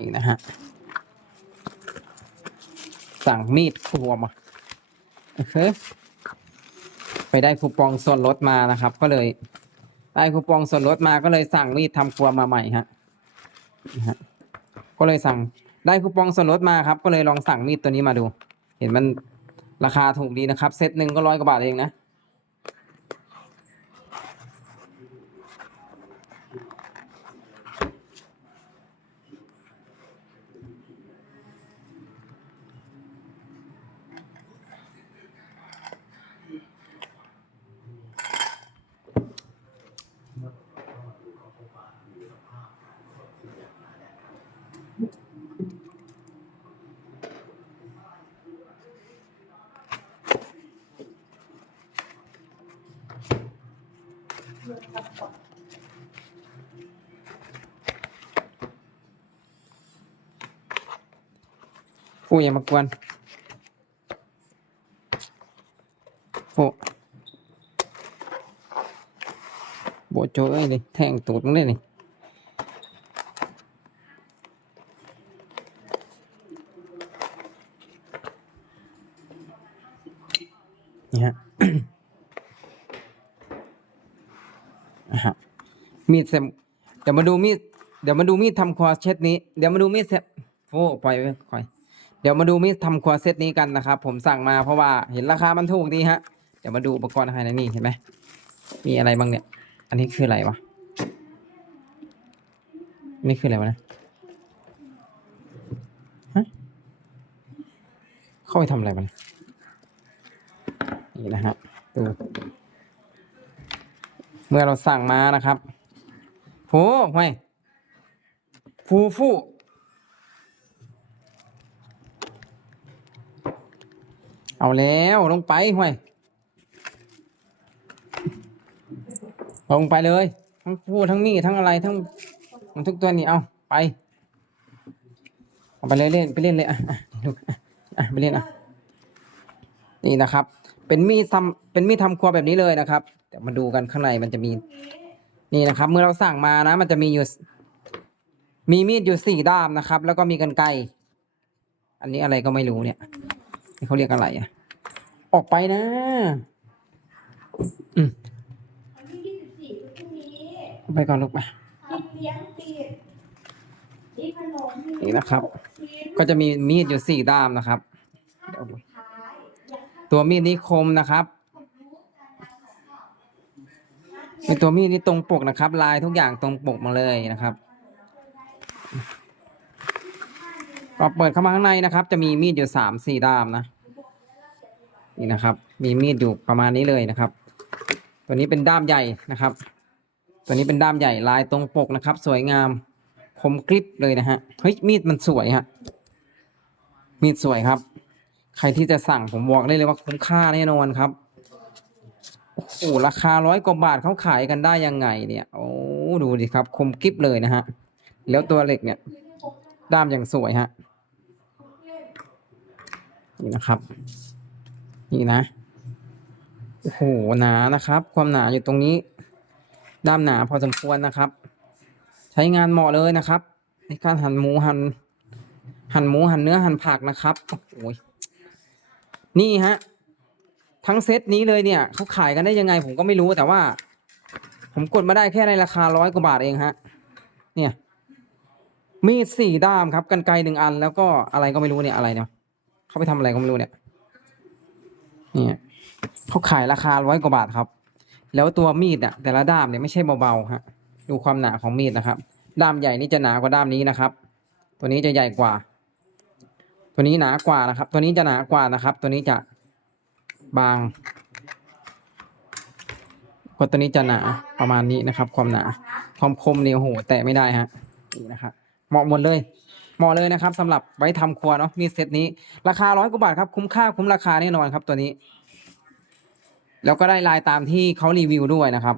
นี่นะฮะ สั่งมีดครัวมาโอเคไปได้คูปองส่วนลดมานะครับ ก็เลยได้คูปองส่วนลดมาก็เลยสั่งมีดทำครัวมาใหม่ฮะนะฮะก็เลยสั่งได้คูปองส่วนลดมาครับ ก็เลยลองสั่งมีดตัวนี้มาดู เห็นมันราคาถูกดีนะครับ เซตหนึ่งก็ร้อยกว่าบาทเองนะ ฟูอย่ามากวนฟูโบโจเอ้ยเลยแทงตูดมึงเลยนี่ นี่ฮะอะฮะมีดเซมเดี๋ยวมาดูมีดเดี๋ยวมาดูมีดทำครัวเช็ดนี้ เดี๋ยวมาดูมีดเซมโอ้ปล่อยไว้ปล่อย เดี๋ยวมาดูมีดทำครัวเซตนี้กันนะครับ ผมสั่งมาเพราะว่าเห็นราคามันถูกดีฮะ เดี๋ยวมาดูอุปกรณ์ภายในนี่เห็นไหมมีอะไรบ้างเนี่ย อันนี้คืออะไรวะ นี่คืออะไรวะเนะเข้าไปทำอะไรมันย นี่นะฮะดูเมื่อเราสั่งมานะครับโหห่วยฟูฟูเอาแล้วลงไปห่วยลงไปเลย ทั้งฟูทั้งมีดทั้งอะไรทั้งทั้งทุกตัวนี่เอาไปเอาไปเลยเล่นไปเล่นเลยอะอะลูกอะอะไปเล่นอะนี่นะครับ เป็นมีดทำเป็นมีดทำครัวแบบนี้เลยนะครับเดี๋ยวมาดูกันข้างในมันจะมีนี่นะครับ เมื่อเราสั่งมานะ มันจะมีอยู่มีมีดอยู่สี่ด้ามนะครับ แล้วก็มีกันไกรอันนี้อะไรก็ไม่รู้เนี่ยนี่เขาเรียกอะไรอะ ออกไปนะอืมไปก่อนลูกไปนี่นะครับ ก็จะมีมีดอยู่สี่ด้ามนะครับเดี๋ยว ตัวมีดนี้คมนะครับเขาในตัวมีดนี้ตรงปกนะครับ ลายทุกอย่างตรงปกมาเลยนะครับพอเปิดเข้ามาข้างในนะครับ จะมีมีดอยู่สามสี่ด้ามนะนี่นะครับ มีมีดอยู่ประมาณนี้เลยนะครับ ตัวนี้เป็นด้ามใหญ่นะครับ ตัวนี้เป็นด้ามใหญ่ลายตรงปกนะครับ สวยงามคมกริบเลยนะฮะเฮ้ยมีดมันสวยฮะมีดสวยครับ ใครที่จะสั่งผมบอกได้เลยว่าคุ้มค่าแน่นอนครับโอ้โหราคาร้อยกว่าบาทเขาขายกันได้ยังไง เนี่ย โอ้ดูดิครับ คมกริบเลยนะฮะ แล้วตัวเหล็กเนี่ย ด้ามอย่างสวยฮะนี่นะครับ นี่นะโอ้โหหนานะครับ ความหนาอยู่ตรงนี้ ด้ามหนาพอสมควรนะครับ ใช้งานเหมาะเลยนะครับ ในการหั่นหมูหั่นหั่นหมูหั่นเนื้อหั่นผักนะครับโอ้ นี่ฮะ ทั้งเซตนี้เลยเนี่ยเขาขายกันได้ยังไง ผมก็ไม่รู้แต่ว่า ผมกดมาได้แค่ในราคาร้อยกว่าบาทเองฮะ เนี่ยมีดสี่ด้ามครับกันไกรหนึ่งอัน แล้วก็อะไรก็ไม่รู้เนี่ยอะไรเนี่ยเขาไปทำอะไรก็ไม่รู้เนี่ยเนี่ยเขาขายราคาร้อยกว่าบาทครับ แล้วตัวมีดอะแต่ละด้ามเนี่ยไม่ใช่เบาๆฮะ ดูความหนาของมีดนะครับ ด้ามใหญ่นี่จะหนากว่าด้ามนี้นะครับ ตัวนี้จะใหญ่กว่า ตัวนี้หนากว่านะครับ ตัวนี้จะหนากว่านะครับ ตัวนี้จะบางกว่าตัวนี้จะหนาประมาณนี้นะครับ ความหนา ความคมเนี่ยโอ้โหแตะไม่ได้ฮะนี่นะครับเหมาะหมดเลยเหมาะเลยนะครับสำหรับไว้ทำครัวเนาะมีเซตนี้ ราคาร้อยกว่าบาทครับคุ้มค่าคุ้มราคาแน่นอนครับตัวนี้ แล้วก็ได้ลายตามที่เขารีวิวด้วยนะครับ